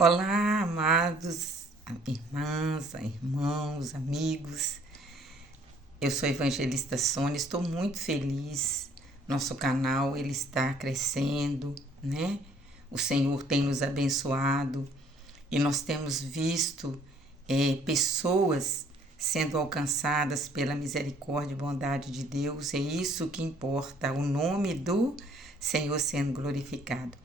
Olá, amados irmãs, irmãos, amigos. Eu sou a evangelista Sônia, estou muito feliz. Nosso canal ele está crescendo, né? O Senhor tem nos abençoado e nós temos visto pessoas sendo alcançadas pela misericórdia e bondade de Deus. É isso que importa, o nome do Senhor sendo glorificado.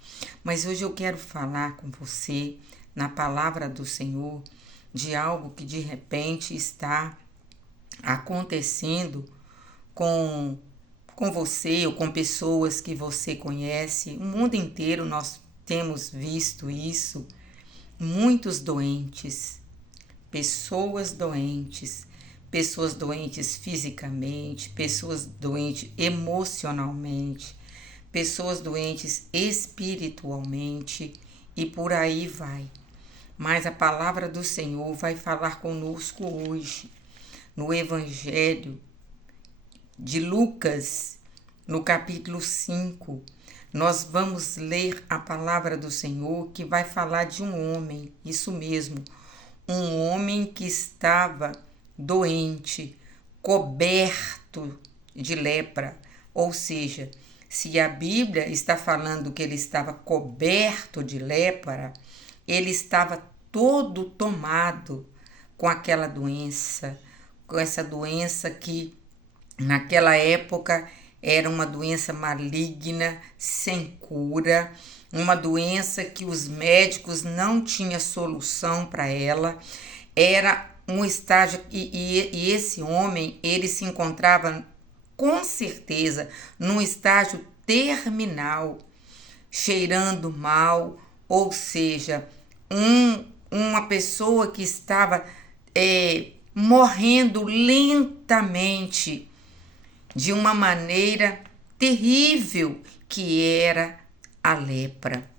Mas hoje eu quero falar com você, na palavra do Senhor, de algo que de repente está acontecendo com você ou com pessoas que você conhece. O mundo inteiro nós temos visto isso. Muitos doentes, pessoas doentes fisicamente, pessoas doentes emocionalmente, pessoas doentes espiritualmente e por aí vai. Mas a palavra do Senhor vai falar conosco hoje, no Evangelho de Lucas, no capítulo 5. Nós vamos ler a palavra do Senhor que vai falar de um homem, isso mesmo, um homem que estava doente, coberto de lepra, ou seja, se a Bíblia está falando que ele estava coberto de lepra, ele estava todo tomado com aquela doença, com essa doença que naquela época era uma doença maligna, sem cura, uma doença que os médicos não tinham solução para ela. Era um estágio e esse homem, ele se encontrava com certeza num estágio terminal, cheirando mal, ou seja, uma pessoa que estava morrendo lentamente de uma maneira terrível, que era a lepra.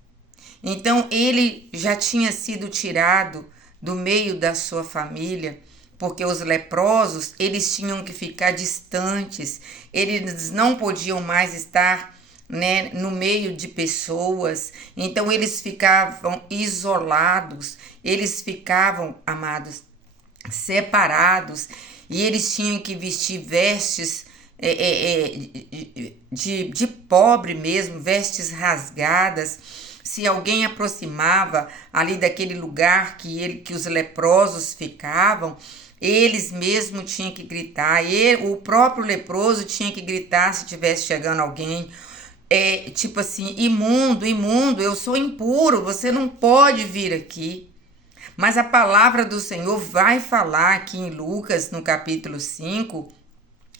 Então ele já tinha sido tirado do meio da sua família, porque os leprosos, eles tinham que ficar distantes, eles não podiam mais estar, né, no meio de pessoas, então eles ficavam isolados, eles ficavam, amados, separados, e eles tinham que vestir vestes de pobre mesmo, vestes rasgadas. Se alguém aproximava ali daquele lugar que os leprosos ficavam, eles mesmos tinham que gritar, o próprio leproso tinha que gritar se estivesse chegando alguém, tipo assim, imundo, imundo, eu sou impuro, você não pode vir aqui. Mas a palavra do Senhor vai falar aqui em Lucas, no capítulo 5,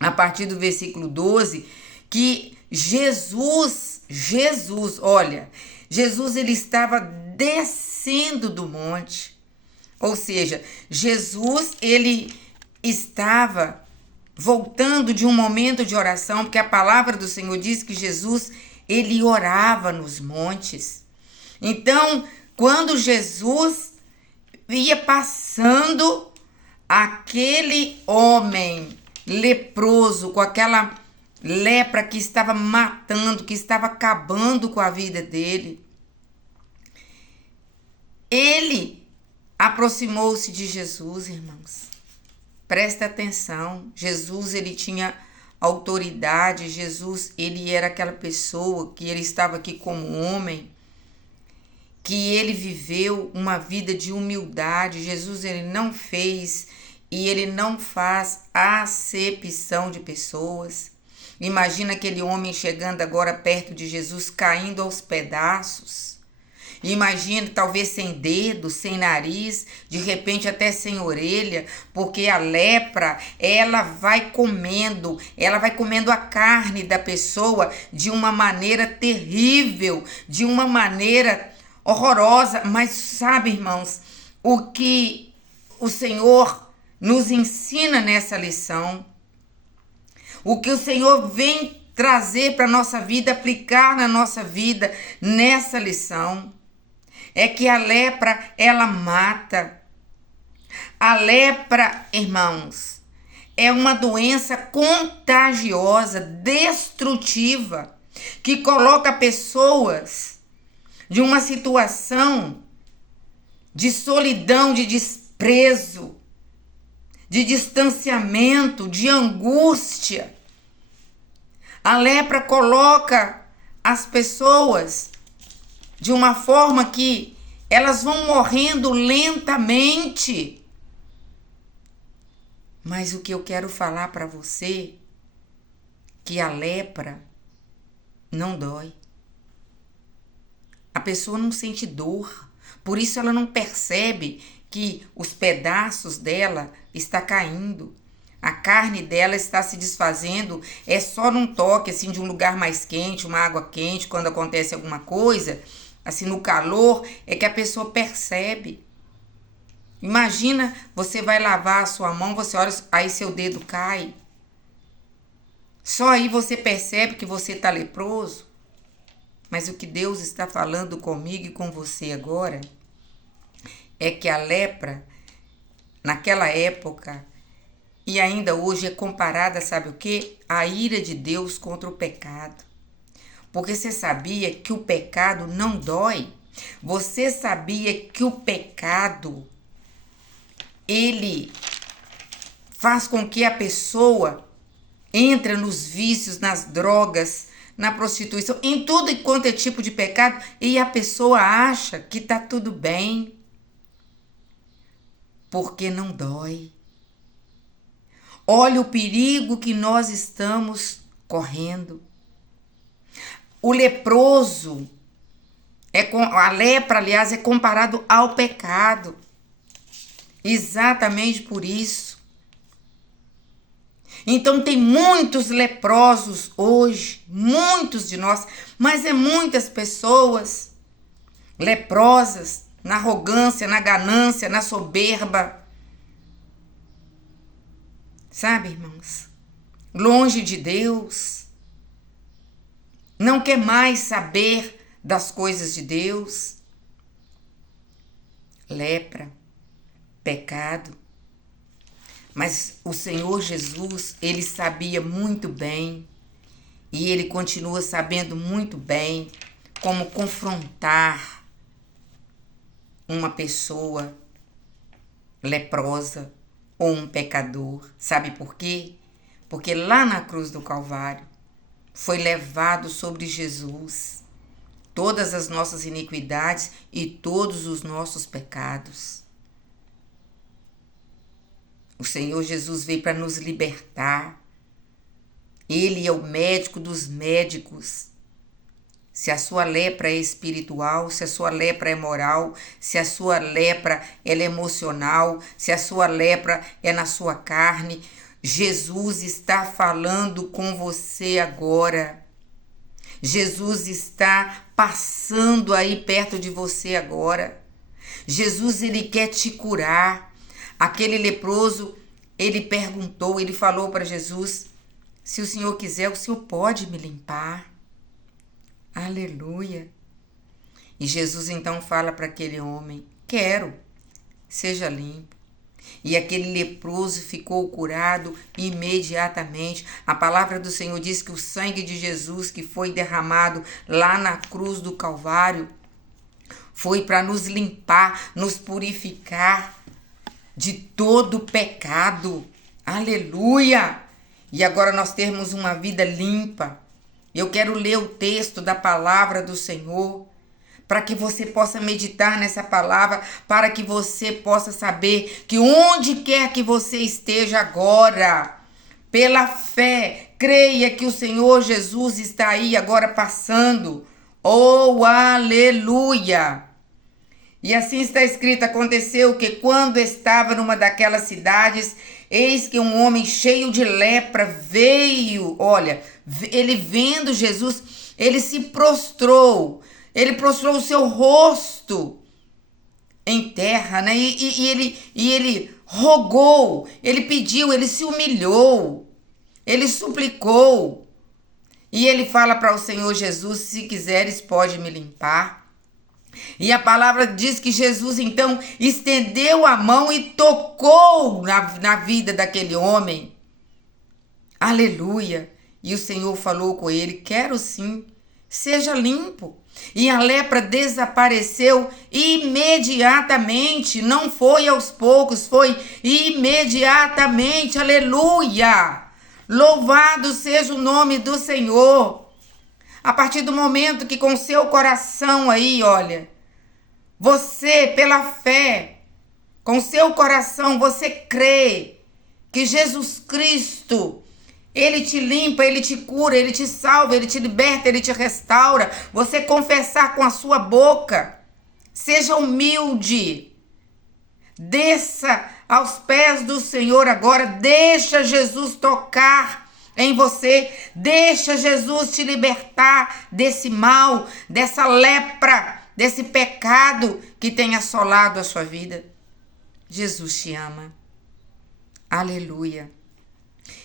a partir do versículo 12, que Jesus, olha, Jesus ele estava descendo do monte. Ou seja, Jesus ele estava voltando de um momento de oração, porque a palavra do Senhor diz que Jesus ele orava nos montes. Então, quando Jesus ia passando, aquele homem leproso com aquela lepra que estava matando, que estava acabando com a vida dele, ele aproximou-se de Jesus, irmãos. Presta atenção, Jesus ele tinha autoridade, Jesus ele era aquela pessoa que ele estava aqui como homem, que ele viveu uma vida de humildade. Jesus ele não fez e ele não faz acepção de pessoas. Imagina aquele homem chegando agora perto de Jesus, caindo aos pedaços. Imagina, talvez sem dedo, sem nariz, de repente até sem orelha, porque a lepra, ela vai comendo a carne da pessoa de uma maneira terrível, de uma maneira horrorosa. Mas sabe, irmãos, o que o Senhor nos ensina nessa lição, o que o Senhor vem trazer para a nossa vida, aplicar na nossa vida nessa lição, é que a lepra, ela mata. A lepra, irmãos, é uma doença contagiosa, destrutiva, que coloca pessoas de uma situação de solidão, de desprezo, de distanciamento, de angústia. A lepra coloca as pessoas de uma forma que elas vão morrendo lentamente. Mas o que eu quero falar para você, que a lepra não dói. A pessoa não sente dor, por isso ela não percebe que os pedaços dela está caindo. A carne dela está se desfazendo, é só num toque assim de um lugar mais quente, uma água quente, quando acontece alguma coisa, assim no calor, é que a pessoa percebe. Imagina, você vai lavar a sua mão, você olha, aí seu dedo cai. Só aí você percebe que você está leproso. Mas o que Deus está falando comigo e com você agora é que a lepra, naquela época, e ainda hoje é comparada, sabe o quê? A ira de Deus contra o pecado. Porque você sabia que o pecado não dói? Você sabia que o pecado, ele faz com que a pessoa entre nos vícios, nas drogas, na prostituição, em tudo e quanto é tipo de pecado, e a pessoa acha que tá tudo bem, porque não dói. Olha o perigo que nós estamos correndo. O leproso, a lepra, aliás, é comparado ao pecado. Exatamente por isso. Então tem muitos leprosos hoje, muitos de nós, mas é muitas pessoas leprosas na arrogância, na ganância, na soberba. Sabe, irmãos? Longe de Deus. Não quer mais saber das coisas de Deus. Lepra, pecado. Mas o Senhor Jesus, ele sabia muito bem, e ele continua sabendo muito bem como confrontar uma pessoa leprosa ou um pecador. Sabe por quê? Porque lá na cruz do Calvário foi levado sobre Jesus todas as nossas iniquidades e todos os nossos pecados. O Senhor Jesus veio para nos libertar. Ele é o médico dos médicos. Se a sua lepra é espiritual, se a sua lepra é moral, se a sua lepra ela é emocional, se a sua lepra é na sua carne, Jesus está falando com você agora. Jesus está passando aí perto de você agora. Jesus, ele quer te curar. Aquele leproso, ele perguntou, ele falou para Jesus: se o Senhor quiser, o Senhor pode me limpar. Aleluia. E Jesus então fala para aquele homem: quero, seja limpo. E aquele leproso ficou curado imediatamente. A palavra do Senhor diz que o sangue de Jesus que foi derramado lá na cruz do Calvário foi para nos limpar, nos purificar de todo pecado. Aleluia! E agora nós temos uma vida limpa. Eu quero ler o texto da palavra do Senhor, para que você possa meditar nessa palavra, para que você possa saber que onde quer que você esteja agora, pela fé, creia que o Senhor Jesus está aí agora passando. Oh, aleluia! E assim está escrito: aconteceu que quando estava numa daquelas cidades, eis que um homem cheio de lepra veio. Olha, ele vendo Jesus, ele se prostrou. Ele prostrou o seu rosto em terra, né? E ele rogou, ele pediu, ele se humilhou, ele suplicou. E ele fala para o Senhor Jesus: se quiseres, pode me limpar. E a palavra diz que Jesus então estendeu a mão e tocou na vida daquele homem. Aleluia! E o Senhor falou com ele: quero sim, seja limpo. E a lepra desapareceu imediatamente, não foi aos poucos, foi imediatamente, aleluia! Louvado seja o nome do Senhor. A partir do momento que com seu coração aí, olha, você pela fé, com seu coração você crê que Jesus Cristo, Ele te limpa, Ele te cura, Ele te salva, Ele te liberta, Ele te restaura. Você confessar com a sua boca, seja humilde, desça aos pés do Senhor agora, deixa Jesus tocar em você, deixa Jesus te libertar desse mal, dessa lepra, desse pecado que tem assolado a sua vida. Jesus te ama. Aleluia.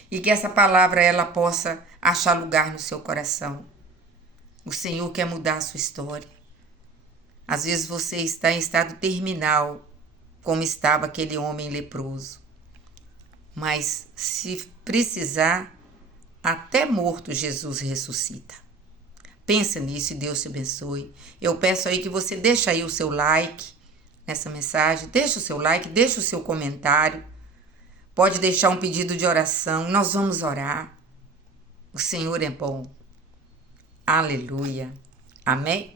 E que essa palavra ela possa achar lugar no seu coração. O Senhor quer mudar a sua história. Às vezes você está em estado terminal, como estava aquele homem leproso. Mas se precisar, até morto Jesus ressuscita. Pensa nisso e Deus te abençoe. Eu peço aí que você deixe aí o seu like nessa mensagem, deixa o seu like, deixa o seu comentário. Pode deixar um pedido de oração, nós vamos orar. O Senhor é bom. Aleluia. Amém?